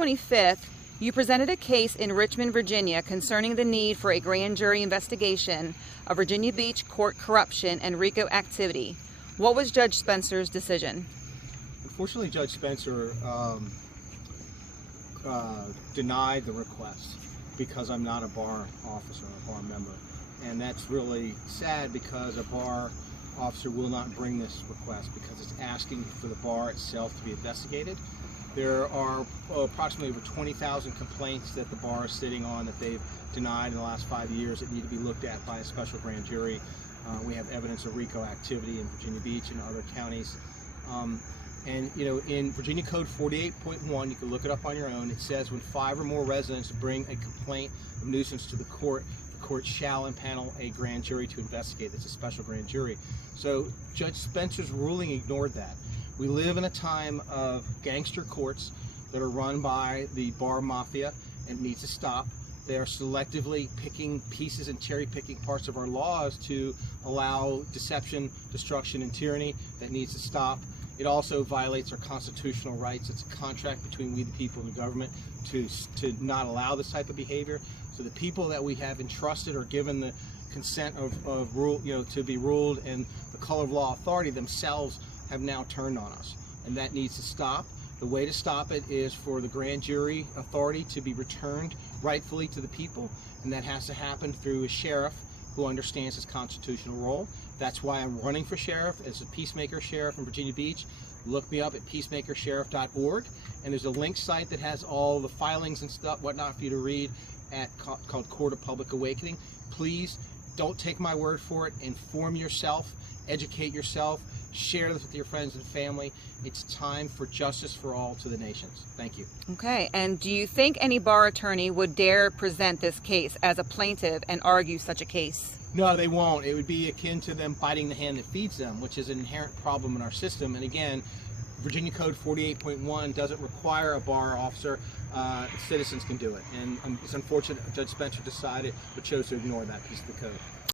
25th, you presented a case in Richmond, Virginia concerning the need for a grand jury investigation of Virginia Beach court corruption and RICO activity. What was Judge Spencer's decision? Unfortunately, Judge Spencer denied the request because I'm not a bar officer or a bar member. And that's really sad because a bar officer will not bring this request because it's asking for the bar itself to be investigated. There are approximately over 20,000 complaints that the bar is sitting on that they've denied in the last 5 years that need to be looked at by a special grand jury. We have evidence of RICO activity in Virginia Beach and other counties. And you know, in Virginia Code 48.1, you can look it up on your own, it says when 5 or more residents bring a complaint of nuisance to the court shall impanel a grand jury to investigate. It's a special grand jury. So Judge Spencer's ruling ignored that. We live in a time of gangster courts that are run by the bar mafia and it needs to stop. They are selectively picking pieces and cherry picking parts of our laws to allow deception, destruction, and tyranny. That needs to stop. It also violates our constitutional rights. It's a contract between we the people and the government to not allow this type of behavior. So the people that we have entrusted or given the consent of rule, to be ruled, and the color of law authority themselves have now turned on us, and that needs to stop. The way to stop it is for the grand jury authority to be returned rightfully to the people, and that has to happen through a sheriff who understands his constitutional role. That's why I'm running for sheriff as a peacemaker sheriff in Virginia Beach. Look me up at peacemakersheriff.org, and there's a link site that has all the filings and stuff, whatnot for you to read called Court of Public Awakening. Please don't take my word for it. Inform yourself, educate yourself, share this with your friends and family. It's time for justice for all to the nations. Thank you. Okay, and do you think any bar attorney would dare present this case as a plaintiff and argue such a case? No, they won't. It would be akin to them biting the hand that feeds them, which is an inherent problem in our system. And again, Virginia Code 48.1 doesn't require a bar officer. Citizens can do it. And it's unfortunate Judge Spencer decided but chose to ignore that piece of the code.